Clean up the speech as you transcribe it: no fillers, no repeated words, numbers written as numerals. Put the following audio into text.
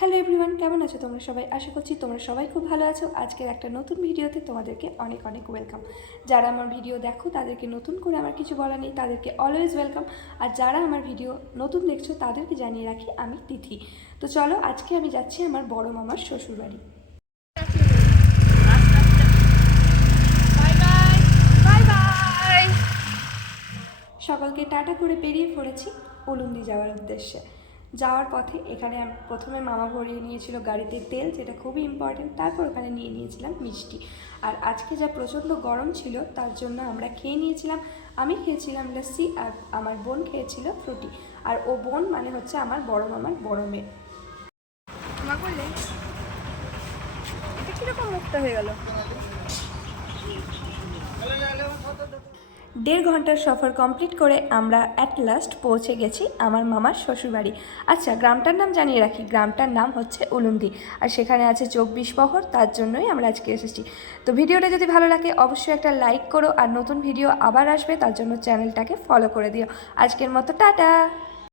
Hello everyone, কেমন আছো তোমরা সবাই? আশা করছি তোমরা সবাই খুব ভালো আছো। আজকের একটা নতুন ভিডিওতে তোমাদেরকে অনেক অনেক ওয়েলকাম। যারা আমার ভিডিও দেখো তাদেরকে নতুন করে আমার কিছু বলা নেই, তাদেরকে অলওয়েজ ওয়েলকাম। আর যারা আমার ভিডিও নতুন দেখছো তাদেরকে জানিয়ে রাখি আমি তিথি। তো চলো, আজকে আমি যাচ্ছি আমার বড় মামার শ্বশুরবাড়ি। সকলকে টাটা করে বেরিয়ে পড়েছি উলুন্দি যাওয়ার উদ্দেশ্যে। যাওয়ার পথে এখানে প্রথমে মামা ভরিয়ে নিয়েছিল গাড়িতে তেল, যেটা খুবই ইম্পর্টেন্ট। তারপর ওখানে নিয়ে নিয়েছিলাম মিষ্টি। আর আজকে যা প্রচণ্ড গরম ছিল তার জন্য আমরা খেয়ে নিয়েছিলাম, আমি খেয়েছিলাম লস্যি আর আমার বোন খেয়েছিল ফ্রুটি। আর ও বোন মানে হচ্ছে আমার বড় মামার বড় মেয়ে। মা করলে এটা কিরকম মুক্ত হয়ে গেল? 1.5 ঘন্টার সফর কমপ্লিট করে আমরা অ্যাট লাস্ট পৌঁছে গেছি আমার মামার শ্বশুরবাড়ি। আচ্ছা, গ্রামটার নাম জানিয়ে রাখি, গ্রামটার নাম হচ্ছে উলুন্দি। আর সেখানে আছে 24 প্রহর, তার জন্যই আমরা আজকে এসেছি। তো ভিডিওটা যদি ভালো লাগে অবশ্যই একটা লাইক করো, আর নতুন ভিডিও আবার আসবে তার জন্য চ্যানেলটাকে ফলো করে দিও। আজকের মতো টাটা।